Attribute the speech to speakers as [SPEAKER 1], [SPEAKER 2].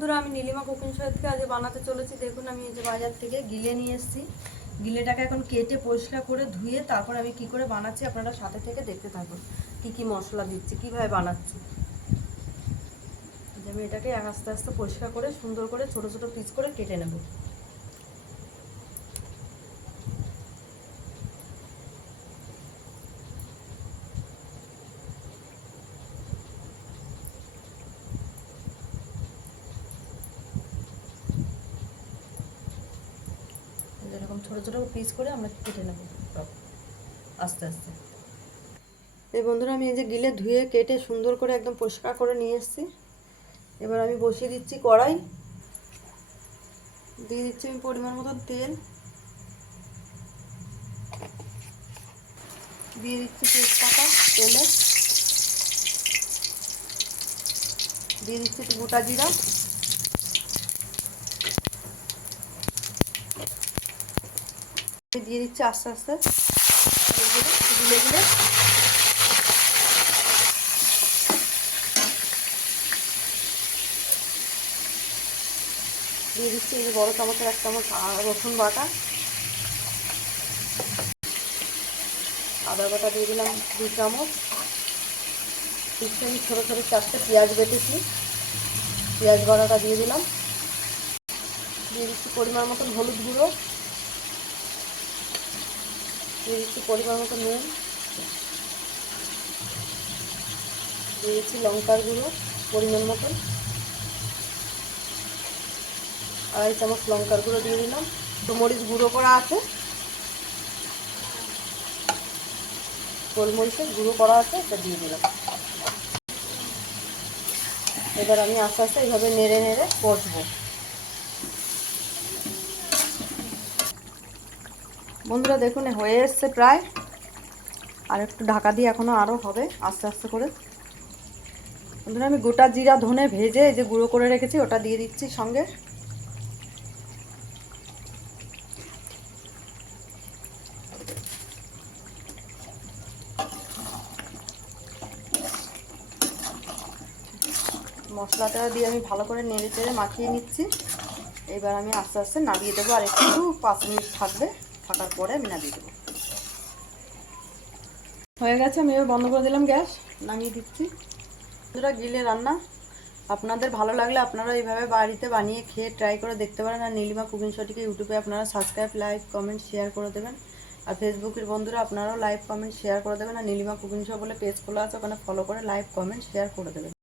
[SPEAKER 1] বন্ধুরা, আমি Nilima cooking show থেকে আজ বানাতে চলেছি। দেখুন, আমি এই যে বাজার থেকে গিলে নিয়ে এসেছি। গিলেটাকে এখন কেটে পরিষ্কার করে ধুয়ে তারপর আমি কি করে বানাচ্ছি আপনারা সাথে থেকে দেখতে থাকুন। কি কি মশলা দিচ্ছি, কীভাবে বানাচ্ছি। আমি এটাকে আস্তে আস্তে পরিষ্কার করে সুন্দর করে ছোট ছোট পিস করে কেটে নেব। এরকম ছোটো ছোটো পিস করে আমরা কেটে নেব। আস্তে আস্তে। এই বন্ধুরা আমি এই যে গিলে ধুয়ে কেটে সুন্দর করে একদম পরিষ্কার করে নিয়ে এসেছি। এবার আমি বসিয়ে দিচ্ছি কড়াই। দিয়ে দিচ্ছি আমি পরিমাণ মতো তেল। দিয়ে দিচ্ছি তেজপাতা তেলে। দিয়ে দিচ্ছি একটু গোটা জিরা। দিয়ে দিচ্ছি আস্তে আস্তে। দিলে দিলে দিয়ে দিচ্ছি এই বড় চামচের এক চামচ রসুন বাটা। আদা বাটা দিয়ে দিলাম দু চামচ। দিচ্ছি আমি ছোটো ছোটো চারটে পেঁয়াজ বেটেছি। পেঁয়াজ বাটাটা দিয়ে দিলাম। দিয়ে দিচ্ছি পরিমাণ মতন হলুদ গুঁড়ো। দিয়ে দিচ্ছি পরিমাণ মতো নুন, দিয়ে দিচ্ছি লঙ্কার গুঁড়ো পরিমাণ মতন আড়াই চামচ লঙ্কার গুঁড়ো দিয়ে দিলাম। তো মরিচ গুঁড়ো করা আছে। গোলমরিচের গুঁড়ো করা আছে, এটা দিয়ে দিলাম। এবার আমি আস্তে আস্তে এইভাবে নেড়ে নেড়ে কষবো। বন্ধুরা দেখুন, হয়ে এসছে প্রায়। আর একটু ঢাকা দিয়ে এখনও আরও হবে, আস্তে আস্তে করে। বন্ধুরা, আমি গোটা জিরা ধনে ভেজে যে গুঁড়ো করে রেখেছি, ওটা দিয়ে দিচ্ছি সঙ্গে। মশলাটা দিয়ে আমি ভালো করে নেড়ে চেড়ে মাখিয়ে নিচ্ছি। এবার আমি আস্তে আস্তে নামিয়ে দেবো, আর একটু পাঁচ মিনিট থাকবে। থাকার পরে আমি নামিয়ে দেবো। হয়ে গেছে, আমি এবার বন্ধ করে দিলাম গ্যাস, নামিয়ে দিচ্ছি। বন্ধুরা গিলে রান্না। আপনাদের ভালো লাগলে আপনারা এইভাবে বাড়িতে বানিয়ে খেয়ে ট্রাই করে দেখতে পারেন। আর নীলিমা কুকিং শোটিকে ইউটিউবে আপনারা সাবস্ক্রাইব লাইক কমেন্ট শেয়ার করে দেবেন। আর ফেসবুকের বন্ধুরা, আপনারাও লাইভ কমেন্ট শেয়ার করে দেবেন। আর নীলিমা কুকিং শো বলে পেজ খোলা আছে, ওখানে ফলো করে লাইভ কমেন্ট শেয়ার করে দেবেন।